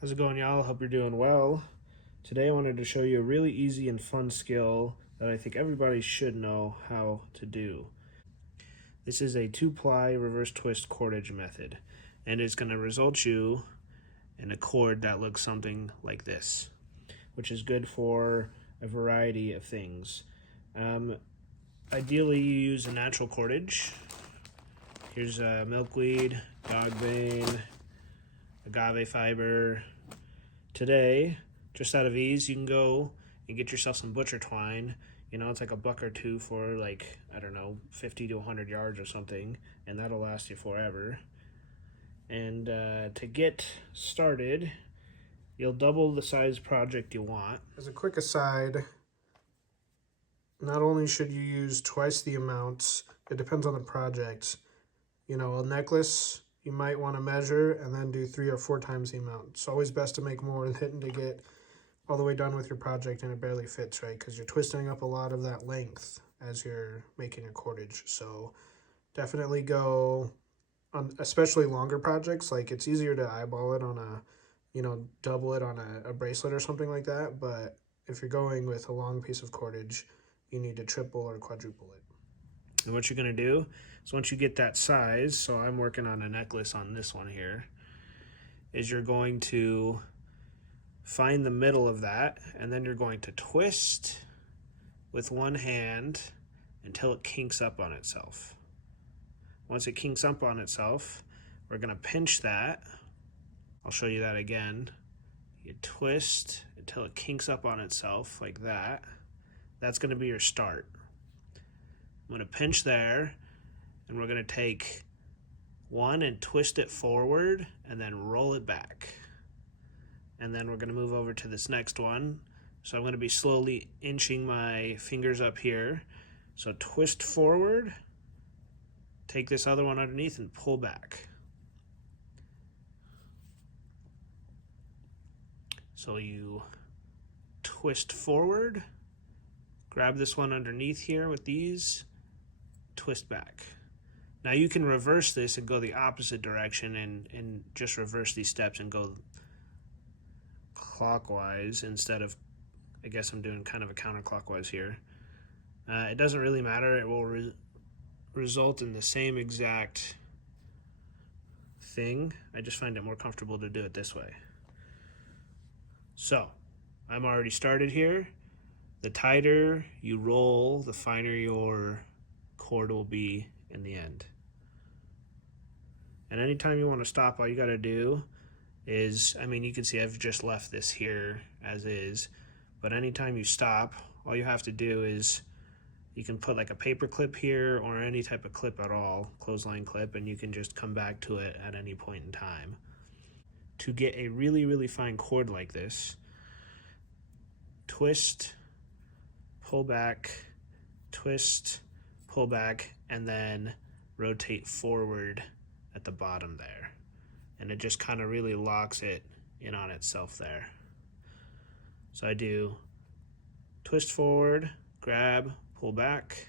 How's it going, y'all? Hope you're doing well. Today I wanted to show you a really easy and fun skill that I think everybody should know how to do. This is a two-ply reverse twist cordage method, and it's going to result you in a cord that looks something like this, which is good for a variety of things. Ideally, you use a natural cordage. Here's milkweed, dogbane, agave fiber. Today, just out of ease, you can go and get yourself some butcher twine. You know, it's like $1 or $2 for, like, I don't know, 50 to 100 yards or something, and that'll last you forever. And to get started, you'll double the size project you want. As a quick aside, not only should you use twice the amounts, it depends on the project. You know, a necklace, you might want to measure and then do 3 or 4 times the amount. It's always best to make more than to get all the way done with your project and it barely fits, right? Because you're twisting up a lot of that length as you're making a cordage. So definitely go on, especially longer projects. Like, it's easier to eyeball it on a, you know, double it on a bracelet or something like that. But if you're going with a long piece of cordage, you need to triple or quadruple it. And what you're going to do is, once you get that size, so I'm working on a necklace on this one here, is you're going to find the middle of that, and then you're going to twist with one hand until it kinks up on itself. Once it kinks up on itself, we're going to pinch that. I'll show you that again. You twist until it kinks up on itself like that. That's going to be your start. I'm going to pinch there, and we're going to take one and twist it forward and then roll it back. And then we're going to move over to this next one. So I'm going to be slowly inching my fingers up here. So twist forward, take this other one underneath and pull back. So you twist forward, grab this one underneath here with these, twist back. Now you can reverse this and go the opposite direction and just reverse these steps and go clockwise instead of, I guess I'm doing kind of a counterclockwise here. It doesn't really matter. It will result in the same exact thing. I just find it more comfortable to do it this way. So I'm already started here. The tighter you roll, the finer your cord will be in the end. And anytime you want to stop, all you got to do is, I mean, you can see I've just left this here as is, but anytime you stop, all you have to do is, you can put like a paper clip here or any type of clip at all, clothesline clip, and you can just come back to it at any point in time. To get a really, really fine cord like this, twist, pull back, twist, pull back, and then rotate forward at the bottom there. And it just kind of really locks it in on itself there. So I do twist forward, grab, pull back,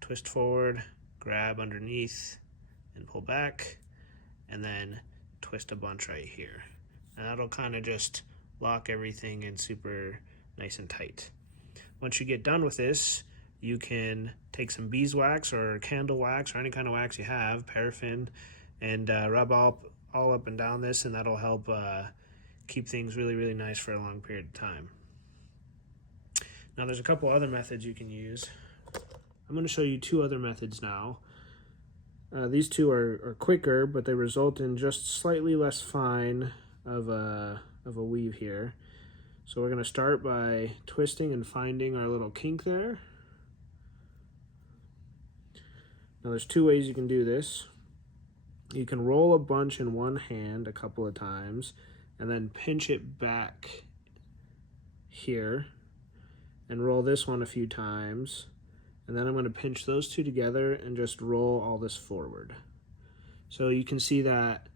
twist forward, grab underneath, and pull back, and then twist a bunch right here. And that'll kind of just lock everything in super nice and tight. Once you get done with this, you can take some beeswax or candle wax or any kind of wax you have, paraffin, and rub all up and down this, and that'll help keep things really, really nice for a long period of time. Now there's a couple other methods you can use. I'm going to show you 2 other methods now. These 2 are quicker, but they result in just slightly less fine of a weave here. So we're going to start by twisting and finding our little kink there. Now there's 2 ways you can do this. You can roll a bunch in one hand a couple of times and then pinch it back here and roll this one a few times. And then I'm going to pinch those 2 together and just roll all this forward. So you can see that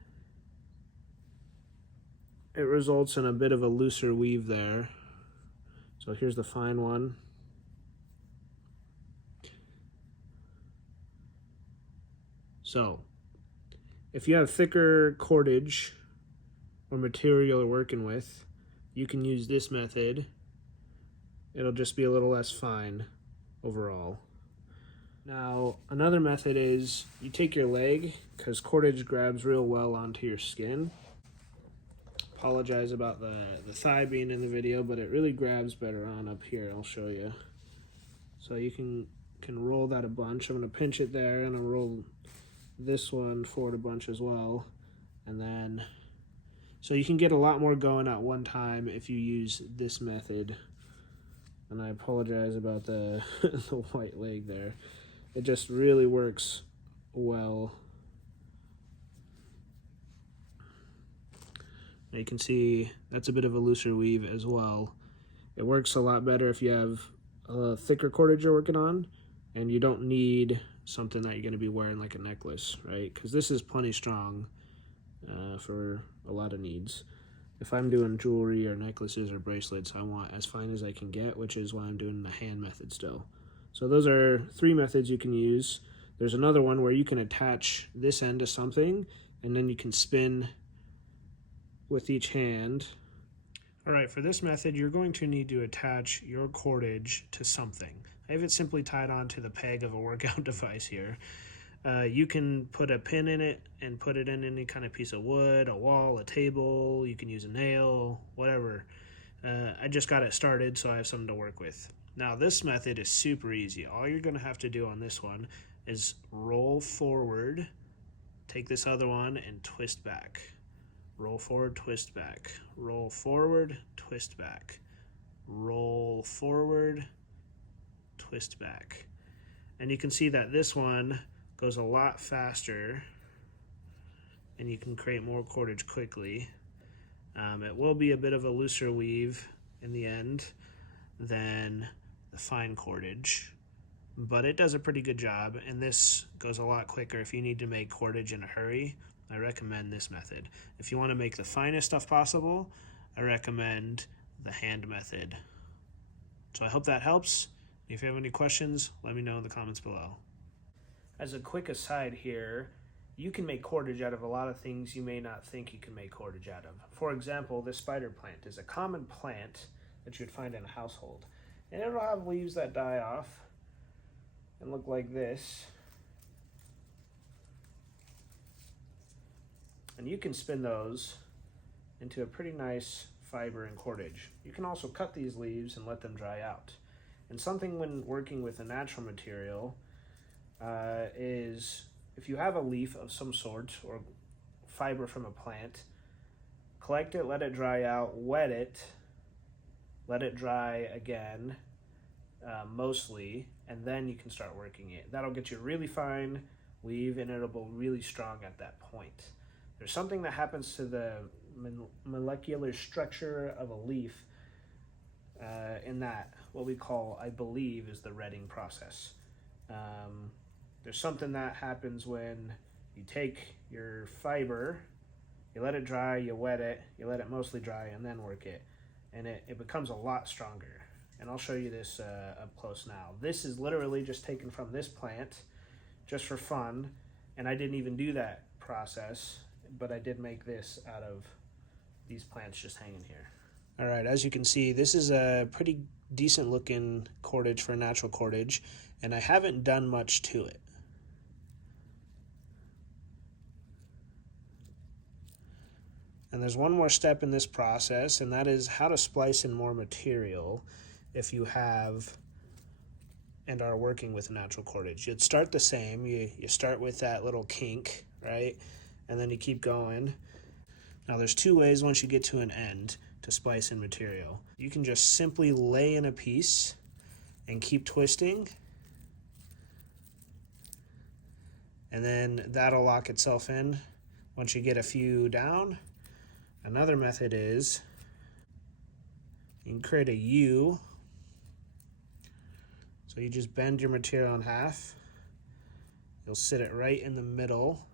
it results in a bit of a looser weave there. So here's the fine one. So if you have thicker cordage or material you're working with, you can use this method. It'll just be a little less fine overall. Now, another method is you take your leg, because cordage grabs real well onto your skin. Apologize about the thigh being in the video, but it really grabs better on up here. I'll show you. So you can roll that a bunch. I'm going to pinch it there, and I'll roll this one forward a bunch as well. And then, so you can get a lot more going at one time if you use this method. And I apologize about the, the white leg there. It just really works well. You can see that's a bit of a looser weave as well. It works a lot better if you have a thicker cordage you're working on, and you don't need something that you're going to be wearing like a necklace, right? Because this is plenty strong for a lot of needs. If I'm doing jewelry or necklaces or bracelets, I want as fine as I can get, which is why I'm doing the hand method still. So those are 3 methods you can use. There's another one where you can attach this end to something, and then you can spin with each hand. All right, for this method, you're going to need to attach your cordage to something. I have it simply tied onto the peg of a workout device here. You can put a pin in it and put it in any kind of piece of wood, a wall, a table. You can use a nail, whatever. I just got it started, so I have something to work with. Now, this method is super easy. All you're going to have to do on this one is roll forward, take this other one, and twist back. Roll forward, twist back. Roll forward, twist back. Roll forward, twist back. And you can see that this one goes a lot faster, and you can create more cordage quickly. It will be a bit of a looser weave in the end than the fine cordage, but it does a pretty good job, and this goes a lot quicker. If you need to make cordage in a hurry, I recommend this method. If you want to make the finest stuff possible, I recommend the hand method. So I hope that helps. If you have any questions, let me know in the comments below. As a quick aside here, you can make cordage out of a lot of things you may not think you can make cordage out of. For example, this spider plant is a common plant that you'd find in a household. And it'll have leaves that die off and look like this. And you can spin those into a pretty nice fiber and cordage. You can also cut these leaves and let them dry out. And something when working with a natural material is if you have a leaf of some sort or fiber from a plant, collect it, let it dry out, wet it, let it dry again, mostly, and then you can start working it. That'll get you really fine weave, and it'll be really strong at that point. There's something that happens to the molecular structure of a leaf in that, what we call, I believe, is the retting process. There's something that happens when you take your fiber, you let it dry, you wet it, you let it mostly dry, and then work it, and it becomes a lot stronger. And I'll show you this up close now. This is literally just taken from this plant just for fun, and I didn't even do that process, but I did make this out of these plants just hanging here. All right, as you can see, this is a pretty decent looking cordage for a natural cordage, and I haven't done much to it. And there's one more step in this process, and that is how to splice in more material if you have and are working with natural cordage. You'd start the same. You start with that little kink, right? And then you keep going. Now there's 2 ways once you get to an end to splice in material. You can just simply lay in a piece and keep twisting, and then that'll lock itself in once you get a few down. Another method is you can create a U. So you just bend your material in half. You'll sit it right in the middle.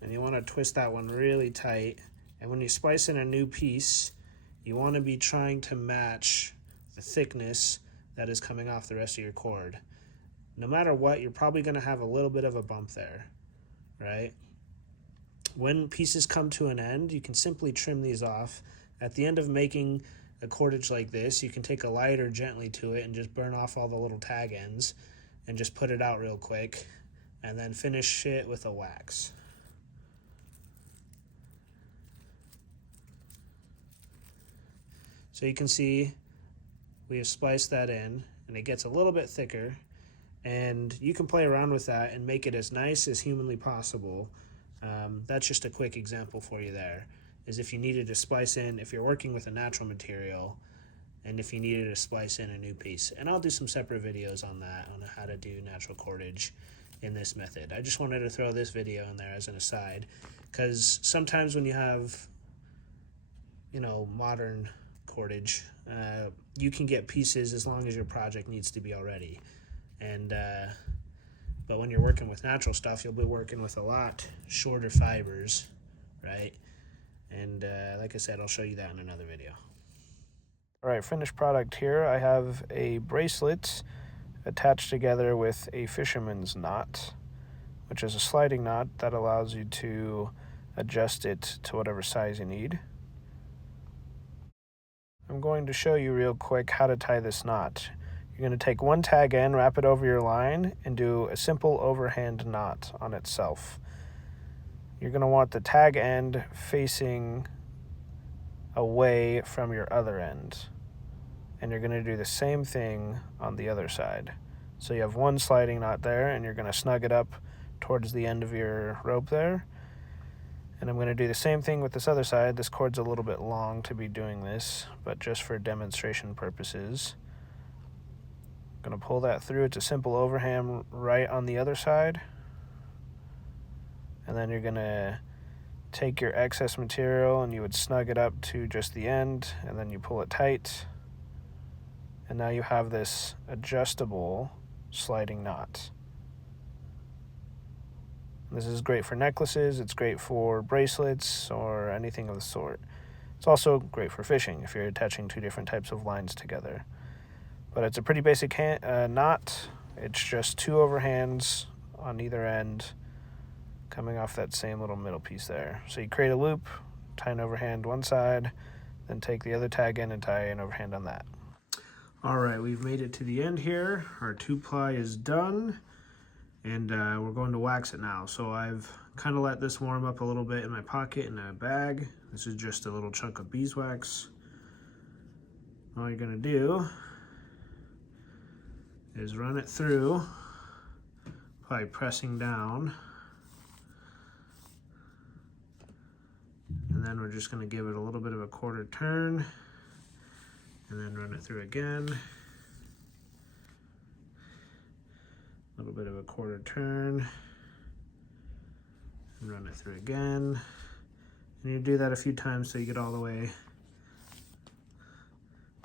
And you want to twist that one really tight. And when you splice in a new piece, you want to be trying to match the thickness that is coming off the rest of your cord. No matter what, you're probably going to have a little bit of a bump there, right? when pieces come to an end, you can simply trim these off. At the end of making a cordage like this, you can take a lighter gently to it and just burn off all the little tag ends and just put it out real quick, and then finish it with a wax. So you can see we have spliced that in, and it gets a little bit thicker, and you can play around with that and make it as nice as humanly possible. That's just a quick example for you there, is if you needed to splice in, if you're working with a natural material, and if you needed to splice in a new piece. And I'll do some separate videos on that, on how to do natural cordage in this method. I just wanted to throw this video in there as an aside, because sometimes when you have, you know, modern cordage, you can get pieces as long as your project needs to be already. And but when you're working with natural stuff, you'll be working with a lot shorter fibers, right? And like I said, I'll show you that in another video. All right, finished product here. I have a bracelet attached together with a fisherman's knot, which is a sliding knot that allows you to adjust it to whatever size you need. I'm going to show you real quick how to tie this knot. You're going to take one tag end, wrap it over your line, and do a simple overhand knot on itself. You're going to want the tag end facing away from your other end. And you're going to do the same thing on the other side. So you have one sliding knot there, and you're going to snug it up towards the end of your rope there. And I'm going to do the same thing with this other side. This cord's a little bit long to be doing this, but just for demonstration purposes. I'm going to pull that through. It's a simple overhand right on the other side. And then you're going to take your excess material and you would snug it up to just the end, and then you pull it tight. And now you have this adjustable sliding knot. This is great for necklaces, it's great for bracelets, or anything of the sort. It's also great for fishing if you're attaching two different types of lines together. But it's a pretty basic knot. It's just two overhands on either end coming off that same little middle piece there. So you create a loop, tie an overhand one side, then take the other tag end and tie an overhand on that. All right, we've made it to the end here. Our 2-ply is done, and we're going to wax it now. So I've kind of let this warm up a little bit in my pocket in a bag. This is just a little chunk of beeswax. All you're gonna do is run it through by pressing down. And then we're just gonna give it a little bit of a quarter turn, and then run it through again. A little bit of a quarter turn, and run it through again. And you do that a few times so you get all the way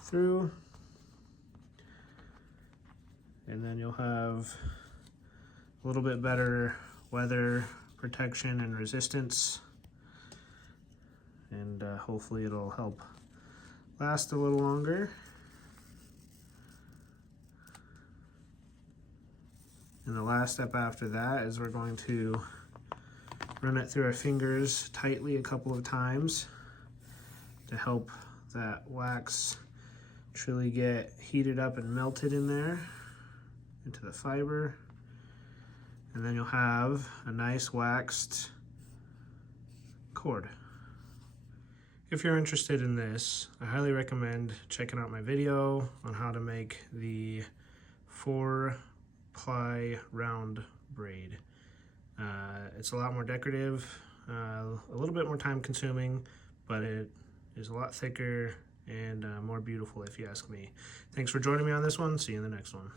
through. And then you'll have a little bit better weather protection and resistance. And hopefully it'll help last a little longer. And the last step after that is we're going to run it through our fingers tightly a couple of times to help that wax truly get heated up and melted in there into the fiber. And then you'll have a nice waxed cord. If you're interested in this, I highly recommend checking out my video on how to make the 4-ply round braid. It's a lot more decorative, a little bit more time consuming, but it is a lot thicker and more beautiful if you ask me. Thanks for joining me on this one. See you in the next one.